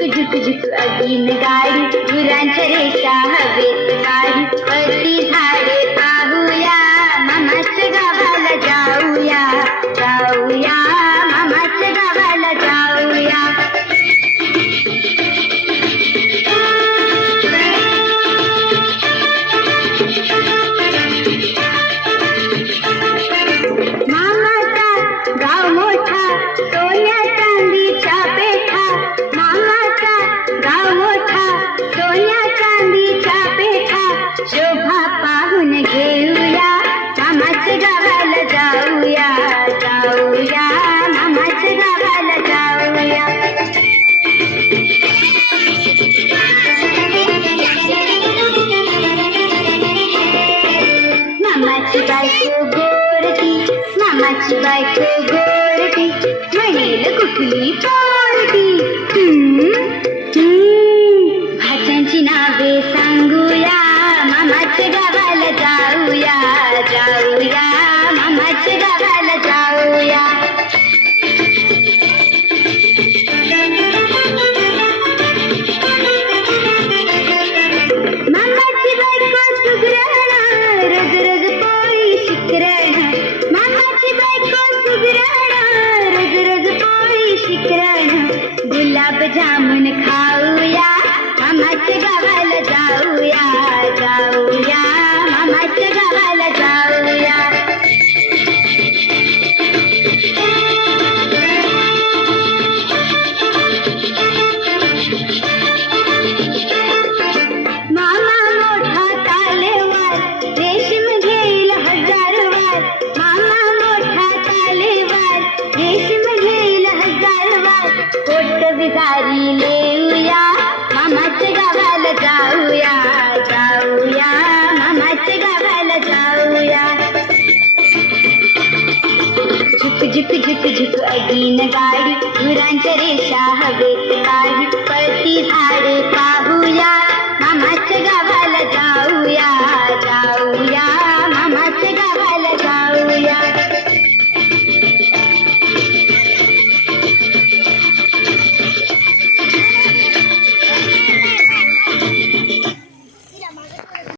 झुक झुक झुक अगीन गाडी गुरांच्या रेषा हवेत काढी वरती झाडे पाहूया मामाच्या गावाला जाऊया जाऊया मामाच्या गावाला जाऊया मामाचा गाव मोठा सोन्या चांदीच्या पेठा मामाचा गाव मोठा सोन्या चांदीच्या पेठा शोभा पाहून घेऊया मामाच्या गावाला जाऊया जाऊया मामाच्या गावाला जाऊया मामाची बायको गोरटी मामाची बायको गोरटी म्हणेल कुठली पोरटी भाज्यांची नावे सांगूया मामाच्या गावाला जाऊया जाऊया मामाच्या गावाला जाऊया मामाची बायको सुगरण रग रग पोळी शिकरण मामाची बायको सुगरण रग रग पोळी शिकरण गुलाब जामुन खाऊया मामाच्या गावाला जाऊया जाऊया मामाच्या गावाला जाऊया मामा मोठा तालेवार रेशीम घेईल हजार वार मामा मोठा तालेवार रेशीम घेईल हजार वार कोट विजारी लेऊया मामाच्या गावाला जाऊया जाऊया मामाच्या गावाला जाऊया झुक झुक झुक झुक अगीन गाडी गुरांच्या रेषा हवेत काढी पळती झाडे पाहूया